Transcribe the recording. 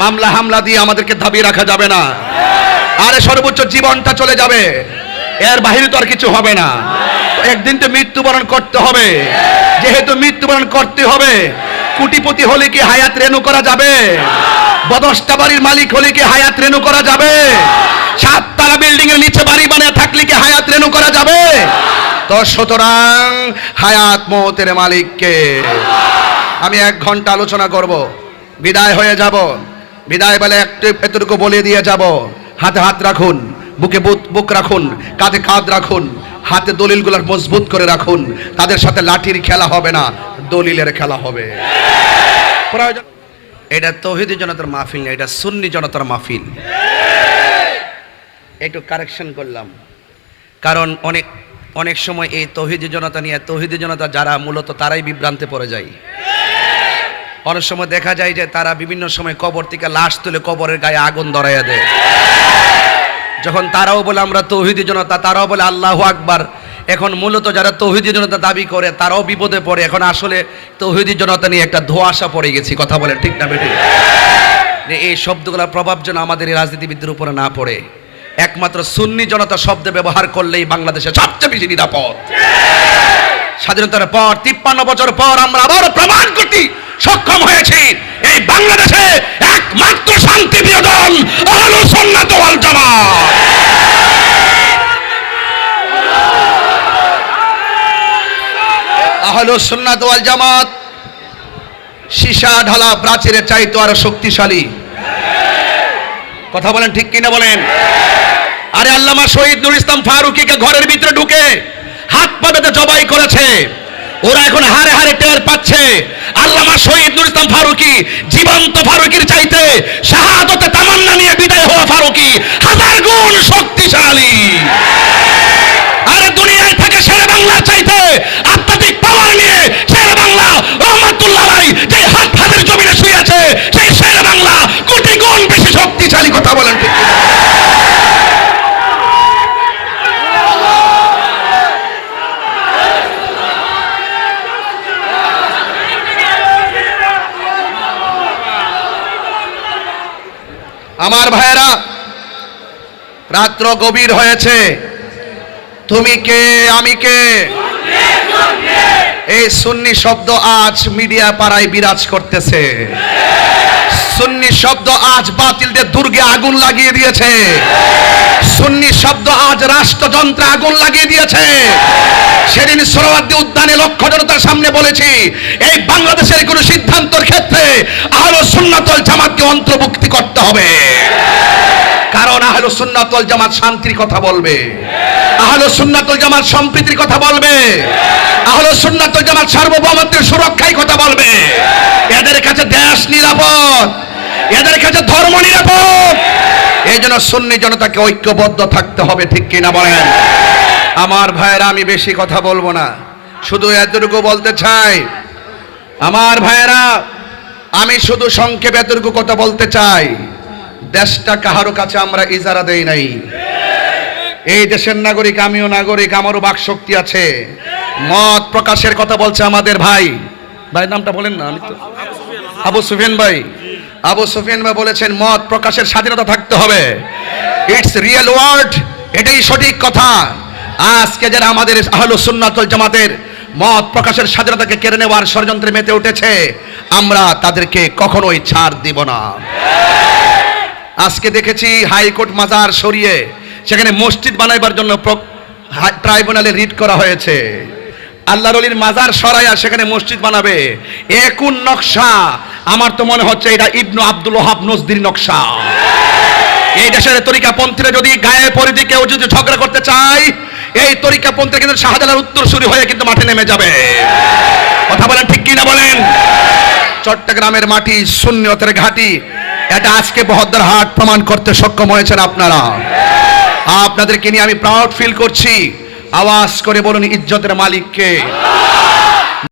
মামলা হামলা দিয়ে আমাদেরকে দাবিয়ে রাখা যাবে না। আরে সর্বোচ্চ জীবনটা চলে যাবে, এর বাহিরে তো আর কিছু হবে না। একদিন তো মৃত্যুবরণ করতে হবে, যেহেতু মৃত্যুবরণ করতে হবে, কোটিপতি হলে কি হায়াত রেনু করা যাবে? বদশটা বাড়ির মালিক হলে কি হায়াত রেনু করা যাবে? 7 তলা বিল্ডিং এর নিচে বাড়ি বানিয়ে থাকলে কি হায়াত রেনু করা যাবে? তো সুতরাং হায়াত মওতের মালিককে। আমি 1 ঘন্টা আলোচনা করব, বিদায় হয়ে যাব। বিদায় বলে এতটুকু বলে দিয়ে যাব, হাতে হাত রাখুন, বুকে বুক রাখুন, কাঁধে কাঁধ রাখুন, হাতে দলিলগুলো মজবুত করে রাখুন। তাদের সাথে লাঠির খেলা হবে না, দলিলের খেলা হবে। এটা তৌহিদি জনতার মাহফিল না, এটা সুন্নি জনতার মাহফিল। একটু কারেকশন করলাম, কারণ অনেক সময় এই তৌহিদি জনতা নিয়ে, তৌহিদি জনতা যারা মূলত তারাই বিভ্রান্তে পড়ে যায়। অনেক সময় দেখা যায় যে তারা বিভিন্ন সময় কবর থেকে লাশ তুলে কবরের গায়ে আগুন ধরাইয়া দেয়। যখন তারাও বলে আমরা তৌহিদি জনতা, তারাও বলে আল্লাহু আকবার। এখন মূলত যারা তৌহিদি জনতা দাবি করে তারাও বিপদে পড়ে। এখন আসলে তৌহিদি জনতা নিয়ে একটা ধোঁয়াশা পড়ে গেছি, কথা বলে ঠিক না বেঠিক? এই শব্দগুলোর প্রভাব যেন আমাদের এই রাজনীতিবিদদের উপরে না পড়ে। একমাত্র সুন্নি জনতা শব্দ ব্যবহার করলেই বাংলাদেশে সবচেয়ে বেশি নিরাপদ। স্বাধীনতার পর 53 বছর পর আমরা আবার প্রমাণ করতে সক্ষম হয়েছি এই বাংলাদেশে একমাত্র শান্তিপ্রিয় দল আহলুস সুন্নাত ওয়াল জামাত। আহলুস সুন্নাত ওয়াল জামাত সীসা ঢালা প্রাচীরের চাইতে আরো শক্তিশালী। কথা বলেন ঠিক কিনা বলেন? আরে আল্লামা শহীদ নুরুল ইসলাম ফারুকীকে ঘরের ভিতরে ঢুকে হাত পা বেঁধে জবাই করেছে। ওরা এখন হারে হারে টের পাচ্ছে আল্লামা শহীদ নুরুল ইসলাম ফারুকী জীবন্ত ফারুকীর চাইতে শাহাদতে তামান্না নিয়ে বিদায় হওয়া ফারুকী 1000 গুণ শক্তিশালী। আরে দুনিয়ায় থাকে শেরে বাংলার চাইতে আধ্যাত্মিক পাওয়ার নিয়ে শেরে বাংলা রহমাতুল্লাহ আলাইহি যে হাতের জমিনে শুয়ে আছে, সেই শেরে বাংলা কোটি গুণ বেশি শক্তিশালী। কথা বলেন ঠিক কিনা? আমার ভাইয়েরা, রাত্র গভীর হয়েছে, তুমি কে আমি কে, এই সুন্নি শব্দ আজ মিডিয়া পাড়ায় বিরাজ করতেছে। সুন্নি শব্দ আজ বাতিলদের দুর্গে আগুন লাগিয়ে দিয়েছে। সুন্নি শব্দ আজ রাষ্ট্রযন্ত্রে আগুন লাগিয়ে দিয়েছে। সেদিন সোহরাওয়ার্দী উদ্যানে লক্ষ জনতার সামনে বলেছি, এই বাংলাদেশের কোন সিদ্ধান্তের ক্ষেত্রে আহলুস সুন্নাত ওয়াল জামাতকে অন্তর্ভুক্তি করতে হবে। কারণ আহলুস সুন্নাত ওয়াল জামাত শান্তির কথা বলবে, আহলুস সুন্নাত ওয়াল জামাত সম্প্রীতির কথা বলবে, আহলুস সুন্নাত ওয়াল জামাত সার্বভৌমত্বের সুরক্ষার কথা বলবে। এদের কাছে দেশ নিরাপদ, এদের কাছে ধর্ম নিরাপদ। এই জন্য সুন্নি জনতাকে ঐক্যবদ্ধ থাকতে হবে, ঠিক কিনা বলেন? আমার ভাইয়েরা, আমি বেশি কথা বলবো না, শুধু এতটুকু বলতে চাই। আমার ভাইয়েরা, আমি শুধু সংক্ষেপে এতটুকু কথা বলতে চাই, দেশটা কাহারো কাছে আমরা ইজারা দেই নাই। এই দেশের নাগরিক, আমিও নাগরিক, আমারও বাক শক্তি আছে। মত প্রকাশের কথা বলছে আমাদের ভাই, ভাই নামটা বলেন না, আমি তো আবু সুফিয়ান ভাই। আবু সুফিয়ান ভাই বলেছেন মত প্রকাশের স্বাধীনতা থাকতে হবে। ইটস রিয়েল ওয়ার্ড, এটাই সঠিক কথা। আজকে যারা আমাদের আহলুস সুন্নাত ওয়াল জামাতের মত প্রকাশের স্বাধীনতাকে কেড়ে নেওয়ার ষড়যন্ত্রে মেতে উঠেছে, আমরা তাদেরকে কখনোই ছাড় দিব না। আজকে দেখেছি হাইকোর্ট মাজার সরিয়ে সেখানে মসজিদ বানাইবার জন্য ট্রাইব্যুনালে রিট করা হয়েছে। আল্লাহর ওলির মাজার সরাইয়া সেখানে মসজিদ বানাবে, কোন নকশা? আমার তো মনে হচ্ছে এটা ইবনু আব্দুল ওয়াহাব নজদির নকশা। এই দেশের তরিকাপন্থীরা যদি গায়ে পরিধি কেউ যদি ঝগড়া করতে চায়, এই তরিকাপন্থী কিন্তু শাহজালালের উত্তরসূরি হয়ে কিন্তু মাঠে নেমে যাবে। কথা বলেন ঠিক কিনা বলেন? চট্টগ্রামের মাটি সুন্নিয়তের ঘাঁটি, এটা আজকে বহদ্দারহাট প্রমাণ করতে সক্ষম হয়েছেন আপনারা। আপনাদেরকে নিয়ে আমি প্রাউড ফিল করছি। আওয়াজ করে বলুন, ইজ্জতের মালিককে।